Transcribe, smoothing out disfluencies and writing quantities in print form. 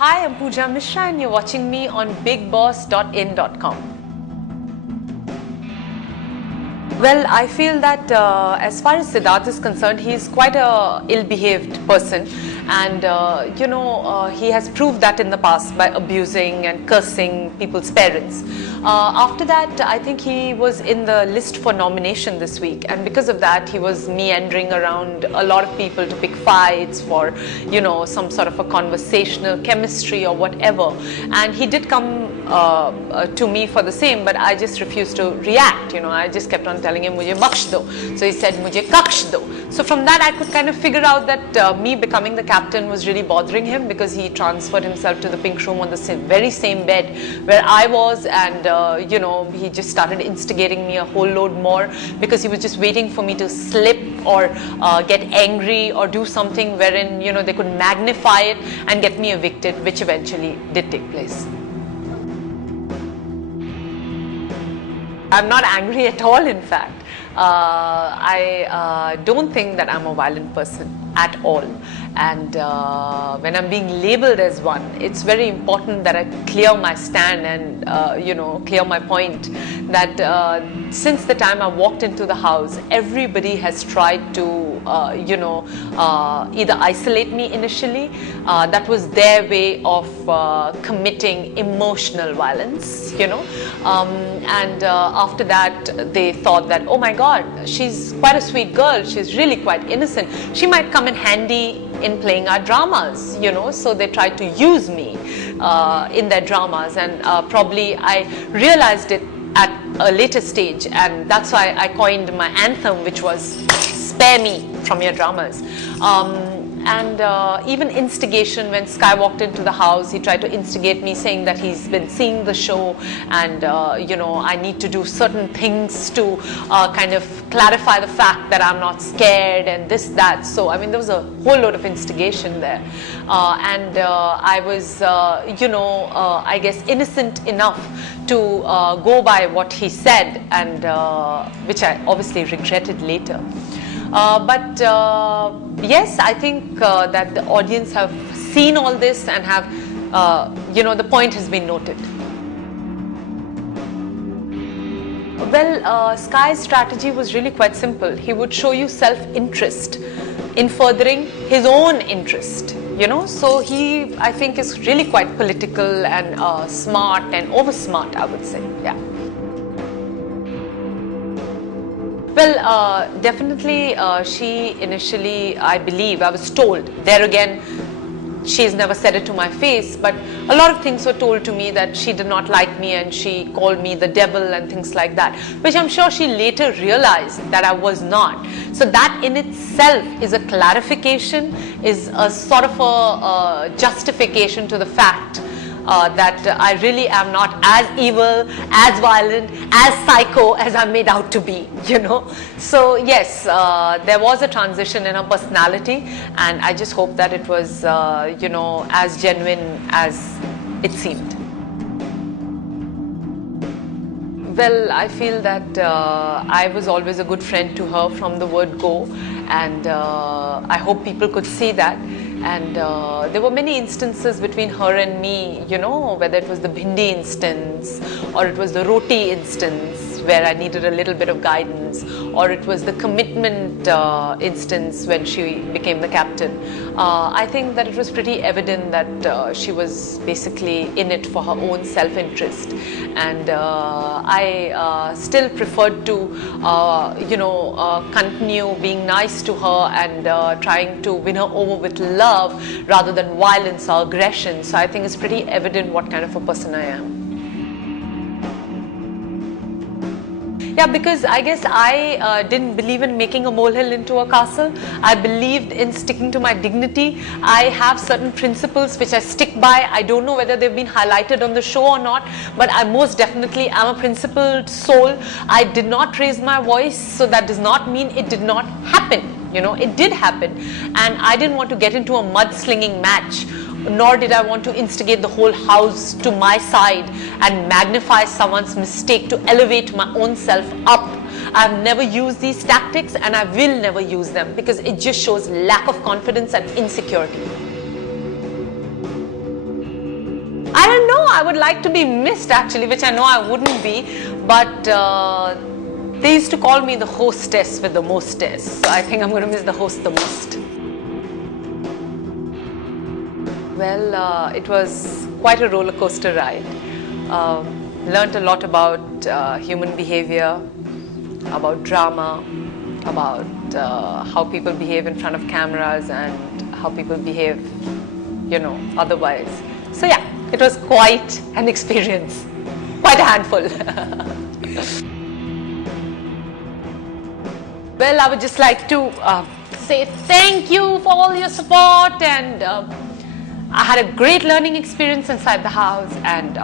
Hi, I'm Pooja Mishra and you're watching me on BigBoss.in.com. Well, I feel that as far as Siddharth is concerned, he's quite a ill-behaved person, and he has proved that in the past by abusing and cursing people's parents. After that, I think he was in the list for nomination this week, and because of that, he was meandering around a lot of people to pick fights for, some sort of a conversational chemistry or whatever. And he did come to me for the same, but I just refused to react. I just kept on telling him, "Mujhe baksh do." So he said, "Mujhe kaksh do." So from that, I could kind of figure out that me becoming the captain was really bothering him, because he transferred himself to the pink room on the very same bed where I was, and he just started instigating me a whole load more, because he was just waiting for me to slip or get angry or do something wherein they could magnify it and get me evicted, which eventually did take place. I'm not angry at all, in fact. I don't think that I'm a violent person at all. And when I'm being labeled as one, it's very important that I clear my stand and, clear my point that since the time I walked into the house, everybody has tried to, either isolate me initially. That was their way of committing emotional violence, and after that, they thought that, oh my God, she's quite a sweet girl. She's really quite innocent. She might come in handy in playing our dramas, so they tried to use me in their dramas, and probably I realized it at a later stage, and that's why I coined my anthem, which was "Spare me from your dramas." And even instigation. When Sky walked into the house, he tried to instigate me, saying that he's been seeing the show, and I need to do certain things to kind of clarify the fact that I'm not scared and this, that. So I mean, there was a whole load of instigation there, and I was I guess innocent enough to go by what he said, and which I obviously regretted later. But yes, I think that the audience have seen all this and have, the point has been noted. Well, Sky's strategy was really quite simple. He would show you self-interest in furthering his own interest, So he, I think, is really quite political and smart and over-smart, I would say, yeah. Well, definitely she initially, I believe, I was told, there again, she's never said it to my face, but a lot of things were told to me that she did not like me and she called me the devil and things like that, which I'm sure she later realized that I was not. So that in itself is a clarification, is a sort of a justification to the fact that I really am not as evil, as violent, as psycho as I'm made out to be, So yes, there was a transition in her personality, and I just hope that it was, as genuine as it seemed. Well, I feel that I was always a good friend to her from the word go, and I hope people could see that. And there were many instances between her and me, whether it was the bhindi instance, or it was the roti instance where I needed a little bit of guidance, or it was the commitment instance when she became the captain. I think that it was pretty evident that she was basically in it for her own self-interest, and I still preferred to continue being nice to her and trying to win her over with love rather than violence or aggression. So I think it's pretty evident what kind of a person I am. Yeah, because I guess I didn't believe in making a molehill into a castle. I believed in sticking to my dignity. I have certain principles which I stick by. I don't know whether they've been highlighted on the show or not, but I most definitely am a principled soul. I did not raise my voice, so that does not mean it did not happen. It did happen, and I didn't want to get into a mudslinging match, nor did I want to instigate the whole house to my side and magnify someone's mistake to elevate my own self up. I've never used these tactics, and I will never use them, because it just shows lack of confidence and insecurity. I would like to be missed actually, which I know I wouldn't be, but they used to call me the hostess with the mostess. So I think I'm going to miss the host the most. Well, it was quite a roller coaster ride. Learned a lot about human behavior, about drama, about how people behave in front of cameras and how people behave, otherwise. So yeah, it was quite an experience, quite a handful. Well, I would just like to say thank you for all your support, and I had a great learning experience inside the house, and